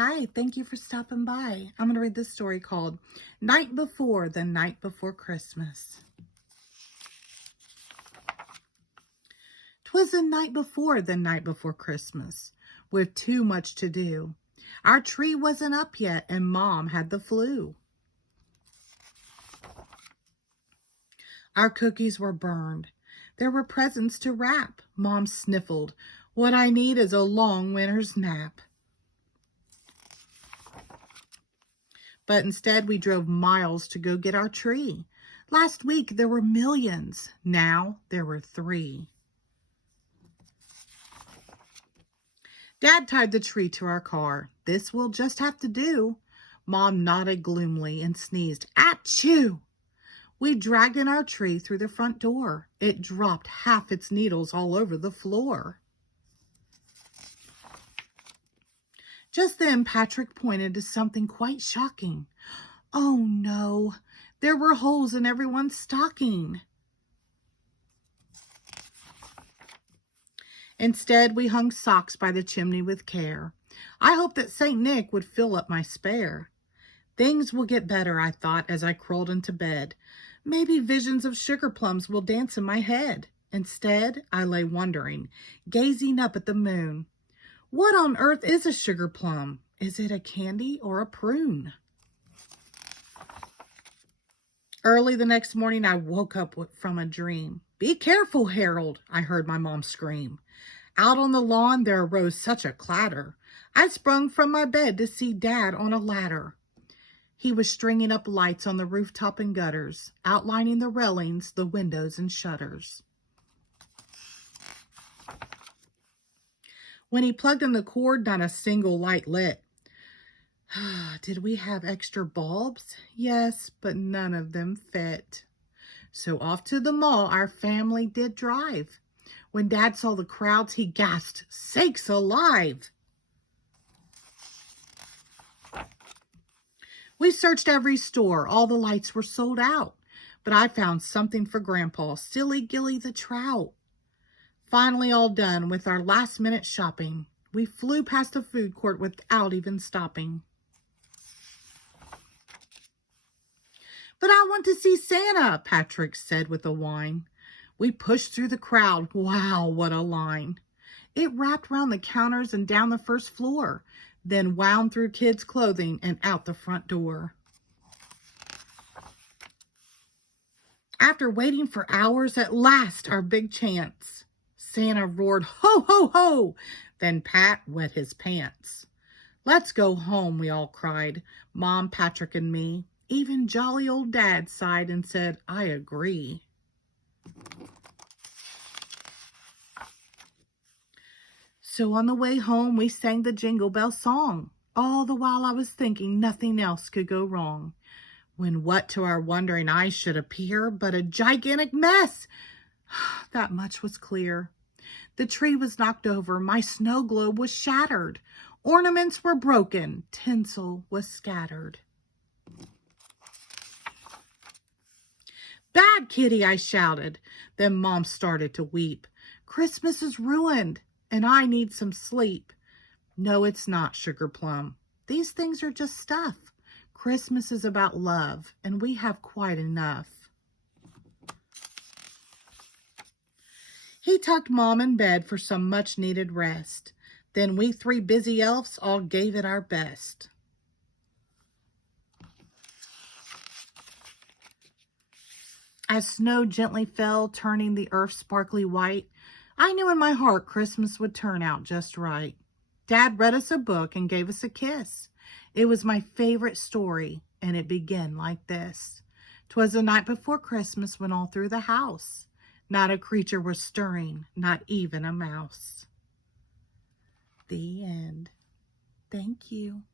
Hi, thank you for stopping by. I'm going to read this story called Night Before the Night Before Christmas. 'Twas the night before Christmas, with too much to do. Our tree wasn't up yet, and Mom had the flu. Our cookies were burned. There were presents to wrap. Mom sniffled, "What I need is a long winter's nap." But instead, we drove miles to go get our tree. Last week, there were millions. Now, there were 3. Dad tied the tree to our car. "This will just have to do." Mom nodded gloomily and sneezed, "Achoo!" We dragged in our tree through the front door. It dropped half its needles all over the floor. Just then, Patrick pointed to something quite shocking. Oh no, there were holes in everyone's stocking. Instead, we hung socks by the chimney with care. I hoped that St. Nick would fill up my spare. Things will get better, I thought as I crawled into bed. Maybe visions of sugar plums will dance in my head. Instead, I lay wondering, gazing up at the moon. What on earth is a sugar plum? Is it a candy or a prune? Early the next morning, I woke up from a dream. "Be careful, Harold," I heard my mom scream. Out on the lawn, there arose such a clatter. I sprung from my bed to see Dad on a ladder. He was stringing up lights on the rooftop and gutters, outlining the railings, the windows, and shutters. When he plugged in the cord, not a single light lit. Did we have extra bulbs? Yes, but none of them fit. So off to the mall our family did drive. When Dad saw the crowds, he gasped, "Sakes alive!" We searched every store. All the lights were sold out. But I found something for Grandpa, Silly Gilly the Trout. Finally all done with our last-minute shopping, we flew past the food court without even stopping. "But I want to see Santa," Patrick said with a whine. We pushed through the crowd. Wow, what a line. It wrapped round the counters and down the first floor, then wound through kids' clothing and out the front door. After waiting for hours, at last our big chance. Santa roared, "Ho, ho, ho!" Then Pat wet his pants. "Let's go home," we all cried, Mom, Patrick, and me. Even jolly old Dad sighed and said, "I agree." So on the way home, we sang the Jingle Bell song. All the while I was thinking nothing else could go wrong. When what to our wondering eyes should appear but a gigantic mess? That much was clear. The tree was knocked over. My snow globe was shattered. Ornaments were broken. Tinsel was scattered. "Bad Kitty," I shouted. Then Mom started to weep. "Christmas is ruined, and I need some sleep." "No, it's not, Sugar Plum. These things are just stuff. Christmas is about love, and we have quite enough." He tucked Mom in bed for some much-needed rest. Then we 3 busy elves all gave it our best. As snow gently fell, turning the earth sparkly white, I knew in my heart Christmas would turn out just right. Dad read us a book and gave us a kiss. It was my favorite story, and it began like this. "'Twas the night before Christmas when all through the house, not a creature was stirring, not even a mouse." The end. Thank you.